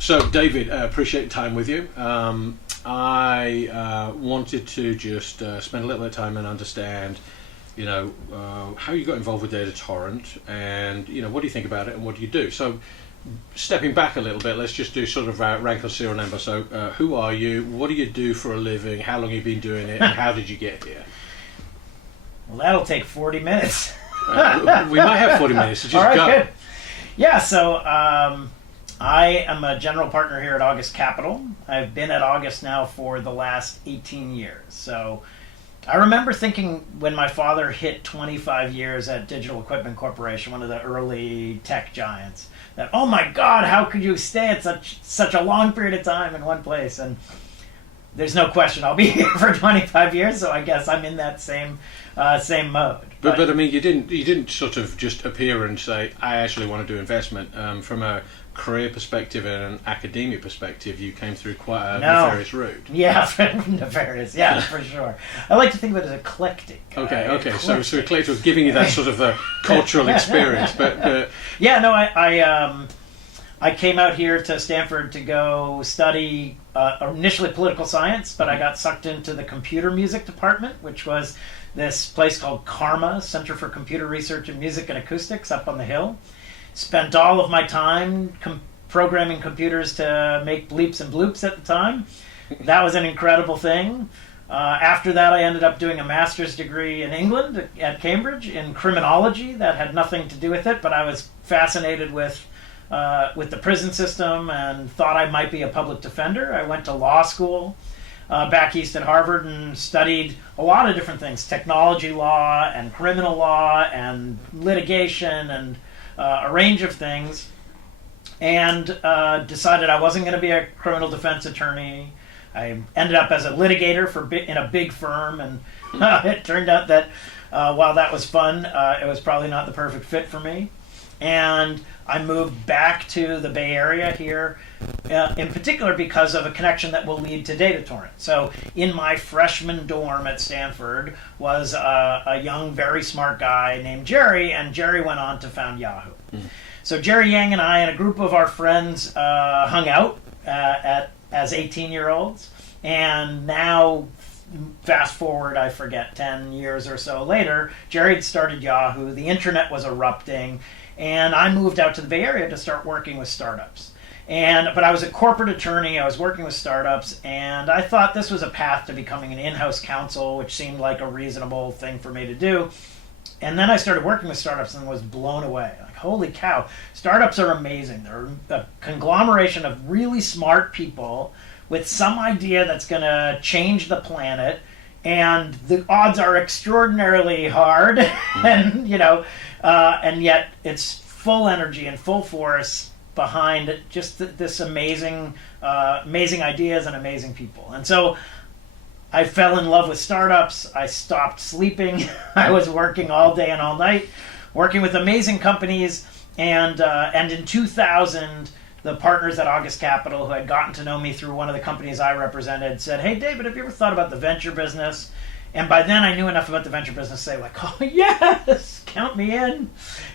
So, David, appreciate your time with you. I wanted to just spend a little bit of time and understand, how you got involved with DataTorrent, and what do you think about it, and what do you do? So, stepping back a little bit, let's just do sort of rank or serial number. So, who are you? What do you do for a living? How long have you been doing it? And how did you get here? Well, that'll take 40 minutes. We might have 40 minutes. So just All right, go. good. Yeah. So. I am a general partner here at August Capital. I've been at August now for the last 18 years. So I remember thinking when my father hit 25 years at Digital Equipment Corporation, one of the early tech giants, that, oh my God, how could you stay at such a long period of time in one place? And there's no question I'll be here for 25 years, so I guess I'm in that same mode. But I mean, you didn't sort of just appear and say, I actually want to do investment. From a career perspective and an academia perspective, you came through quite a nefarious route. Yeah, nefarious. Yeah, for sure. I like to think of it as eclectic. Okay. So eclectic was giving you that sort of cultural experience, but yeah, no, I came out here to Stanford to go study initially political science, but I got sucked into the computer music department, which was this place called CARMA, Center for Computer Research in Music and Acoustics, up on the hill. Spent all of my time programming computers to make bleeps and bloops at the time. That was an incredible thing. After that, I ended up doing a master's degree in England at Cambridge in criminology. That had nothing to do with it, but I was fascinated with the prison system and thought I might be a public defender. I went to law school back east at Harvard and studied a lot of different things, technology law and criminal law and litigation and a range of things, and decided I wasn't going to be a criminal defense attorney. I ended up as a litigator in a big firm, and it turned out that while that was fun, it was probably not the perfect fit for me. And I moved back to the Bay Area here, in particular because of a connection that will lead to DataTorrent. So in my freshman dorm at Stanford was a young, very smart guy named Jerry, and Jerry went on to found Yahoo. So Jerry Yang and I and a group of our friends hung out as 18-year-olds, and now, fast forward, I forget, 10 years or so later, Jerry had started Yahoo, the internet was erupting, and I moved out to the Bay Area to start working with startups. But I was a corporate attorney, I was working with startups, and I thought this was a path to becoming an in-house counsel, which seemed like a reasonable thing for me to do. And then I started working with startups and was blown away. Like, holy cow, startups are amazing. They're a conglomeration of really smart people with some idea that's going to change the planet, and the odds are extraordinarily hard, and and yet it's full energy and full force behind just this amazing ideas and amazing people. And so I fell in love with startups. I stopped sleeping. I was working all day and all night, working with amazing companies. And in 2000, the partners at August Capital, who had gotten to know me through one of the companies I represented, said, "Hey, David, have you ever thought about the venture business?" And by then, I knew enough about the venture business to say, like, "Oh, yes, count me in."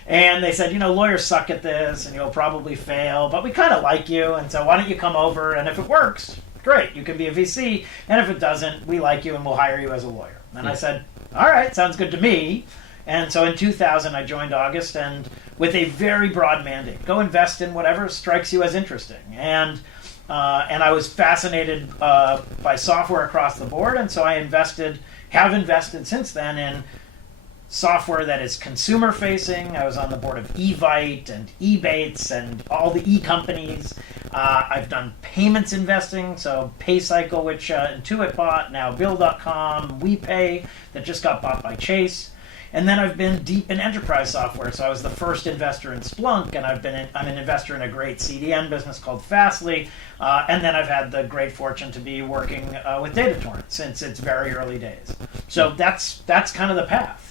And they said, lawyers suck at this, and you'll probably fail, but we kind of like you, and so why don't you come over, and if it works, great, you can be a VC, and if it doesn't, we like you, and we'll hire you as a lawyer. And I said, all right, sounds good to me. And so in 2000, I joined August, and with a very broad mandate. Go invest in whatever strikes you as interesting. And I was fascinated by software across the board, and so I have invested since then in software that is consumer-facing. I was on the board of Evite and Ebates and all the e-companies. I've done payments investing, so PayCycle, which Intuit bought, now Bill.com, WePay, that just got bought by Chase. And then I've been deep in enterprise software. So I was the first investor in Splunk, and I'm an investor in a great CDN business called Fastly. And then I've had the great fortune to be working with DataTorrent since its very early days. So that's kind of the path.